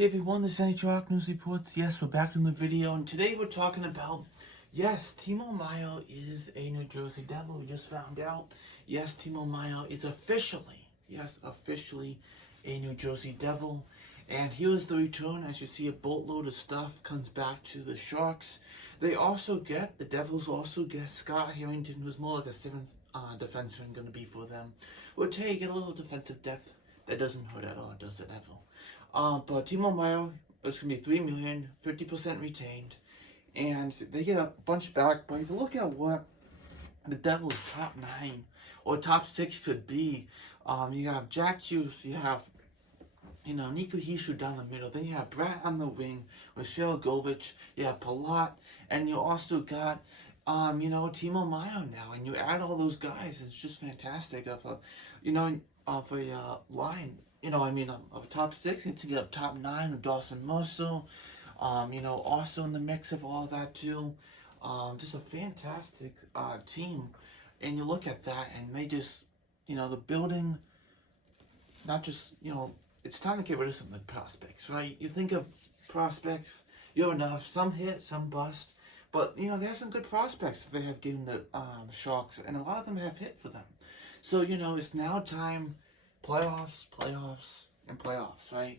Hey everyone, this is NHL News Reports. Yes, we're back in the video, and today we're talking about, yes, Timo Meier is a New Jersey Devil. We just found out, yes, Timo Meier is officially a New Jersey Devil. And here's the return. As you see, a boatload of stuff comes back to the Sharks. The Devils also get Scott Harrington, who's more like a seventh defenseman going to be for them. We'll tell you, get a little defensive depth. That doesn't hurt at all, does it ever? But Timo Meier, it's going to be $3 million, 50% retained, and they get a bunch back. But if you look at what the Devils' top 9 or top 6 could be, you have Jack Hughes, you have Nico Hischier down the middle, then you have Brett on the wing with Govich, you have Palat, and you also got Timo Meier now, and you add all those guys, it's just fantastic of a line. Of top 6, you get up top 9 with Dawson Mercer, also in the mix of all that too. Just a fantastic team. And you look at that, and they just, the building, not just, it's time to get rid of some of the prospects, right? You think of prospects, you have enough, some hit, some bust, but, there's some good prospects that they have given the Sharks, and a lot of them have hit for them. So, it's now time. Playoffs, right?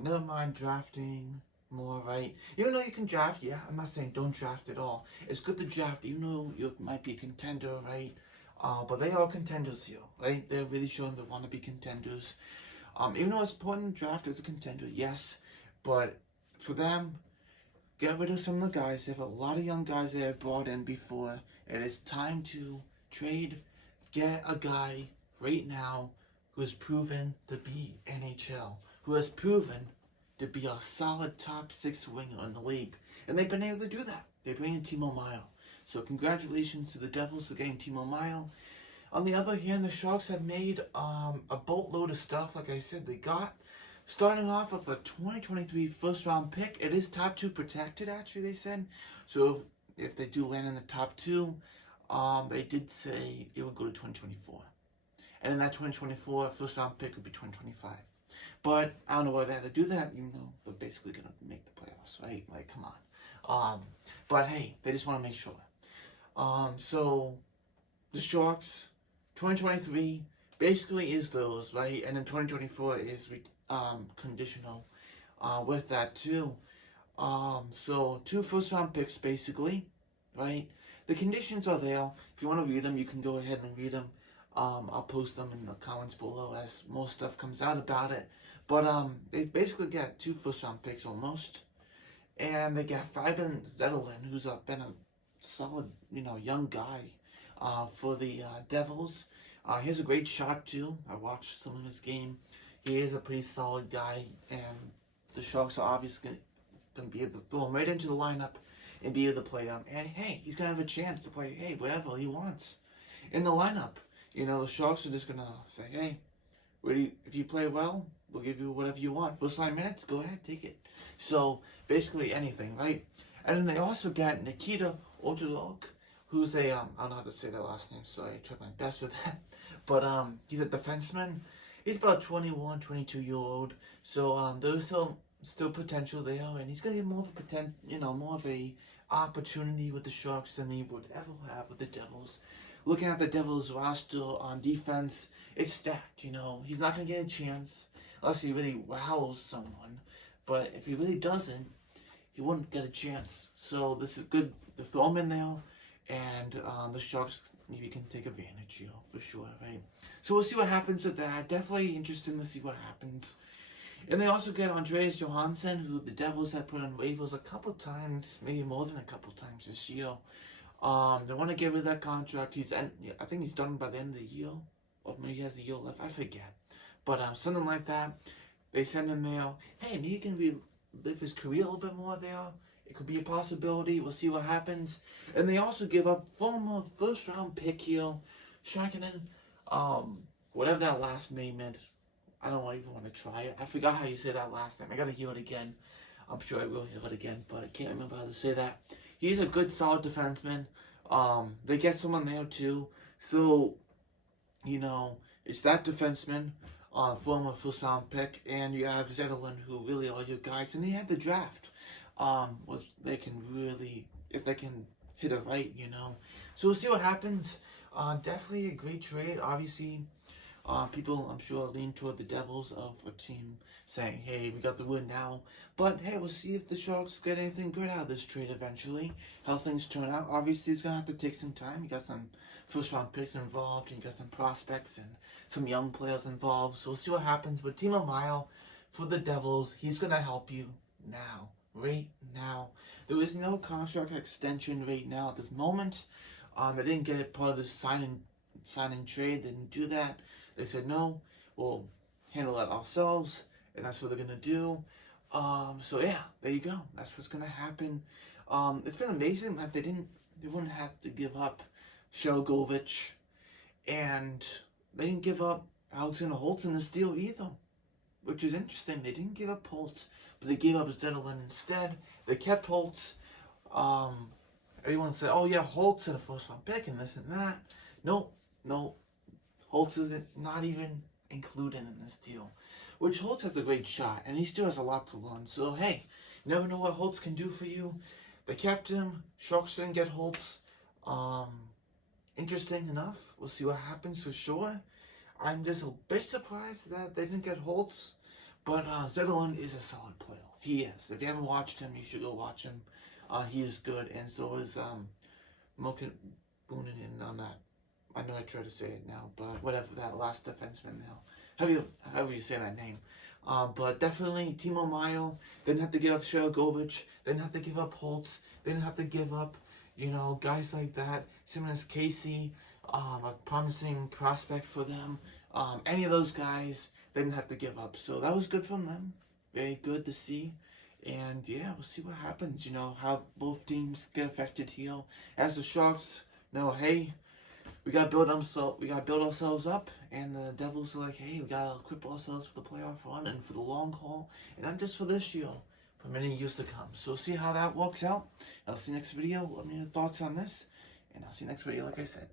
Never mind drafting more, right? Even though you can draft, yeah, I'm not saying don't draft at all. It's good to draft, even though you might be a contender, right? But they are contenders here, right? They're really showing they want to be contenders. Even though it's important to draft as a contender, yes, but for them, get rid of some of the guys. They have a lot of young guys they have brought in before. It is time to trade, get a guy right now who has proven to be NHL, who has proven to be a solid top 6 winger in the league. And they've been able to do that. They bring in Timo Meier. So congratulations to the Devils for getting Timo Meier. On the other hand, the Sharks have made a boatload of stuff. Like I said, they got, starting off with a 2023 first-round pick. It is top 2 protected, actually, they said. So if they do land in the top 2, they did say it would go to 2024. And in that 2024, first round pick would be 2025. But I don't know why they had to do that. They're basically going to make the playoffs, right? Like, come on. But hey, they just want to make sure. So the Sharks, 2023 basically is those, right? And then 2024 is conditional with that too. So 2 first round picks basically, right? The conditions are there. If you want to read them, you can go ahead and read them. I'll post them in the comments below as more stuff comes out about it. But they basically get 2 first-round picks almost. And they got Fabian Zetterlund, who's been a solid, young guy for the Devils. He has a great shot, too. I watched some of his game. He is a pretty solid guy. And the Sharks are obviously going to be able to throw him right into the lineup and be able to play him. And, hey, he's going to have a chance to play, whatever he wants in the lineup. The Sharks are just going to say, hey, if you play well, we'll give you whatever you want. First 5 minutes, go ahead, take it. So, basically anything, right? And then they also got Nikita Ojulok, who's a, I don't know how to say that last name, so I tried my best with that. But he's a defenseman. He's about 21, 22-year-old. So, there's still potential there, and he's going to get more of more of a opportunity with the Sharks than he would ever have with the Devils. Looking at the Devils' roster on defense, it's stacked, He's not going to get a chance unless he really wows someone. But if he really doesn't, he wouldn't get a chance. So this is good to throw him in there. And the Sharks maybe can take advantage, for sure, right? So we'll see what happens with that. Definitely interesting to see what happens. And they also get Andreas Johansson, who the Devils have put on waivers a couple times, maybe more than a couple times this year. They want to get rid of that contract. I think he's done by the end of the year, or maybe he has a year left. I forget, but something like that. They send him there. Hey, maybe he can live his career a little bit more there. It could be a possibility. We'll see what happens. And they also give up former first-round pick here, Shankinen, whatever that last name meant. I don't even want to try it. I forgot how you say that last name. I gotta hear it again. I'm sure I will hear it again, but I can't remember how to say that. He's a good, solid defenseman. They get someone there too. So, it's that defenseman. former first round pick, and you have Zetterlund, who really are your guys, and they had the draft, which they can really, if they can hit it right, you know. So we'll see what happens. Definitely a great trade. Obviously, people, I'm sure, lean toward the Devils of a team saying, hey, we got the win now. But, hey, we'll see if the Sharks get anything good out of this trade eventually, how things turn out. Obviously, it's going to have to take some time. You got some first-round picks involved, and you got some prospects and some young players involved. So we'll see what happens. But Timo Meier, for the Devils, he's going to help you now, right now. There is no contract extension right now at this moment. I didn't get it part of this signing trade. They didn't do that. They said, no, we'll handle that ourselves, and that's what they're going to do. So yeah, there you go. That's what's going to happen. It's been amazing that they wouldn't have to give up Shelgovich, and they didn't give up Alexander Holtz in this deal either, which is interesting. They didn't give up Holtz, but they gave up Zetterlund instead. They kept Holtz. Everyone said, oh yeah, Holtz in a first round pick and this and that. No. Holtz is not even included in this deal. Which Holtz has a great shot, and he still has a lot to learn. So hey, you never know what Holtz can do for you. They kept him. Sharks didn't get Holtz. Interesting enough. We'll see what happens for sure. I'm just a bit surprised that they didn't get Holtz. But Zetterlund is a solid player. He is. If you haven't watched him, you should go watch him. He is good, and so is Mokin Boonen on that. I know I try to say it now, but whatever, that last defenseman now. However you say that name. But definitely Timo Meier didn't have to give up Shelgovich, didn't have to give up Holtz, didn't have to give up, you know, guys like that. Simmons Casey, a promising prospect for them. Any of those guys they didn't have to give up. So that was good from them. Very good to see. And yeah, we'll see what happens, you know, how both teams get affected here. As the Sharks know, hey, we gotta build ourselves up, and the Devils are like, hey, we gotta equip ourselves for the playoff run and for the long haul, and not just for this year, for many years to come. So we'll see how that works out. I'll see you next video. Let me know your thoughts on this, and I'll see you next video, like I said.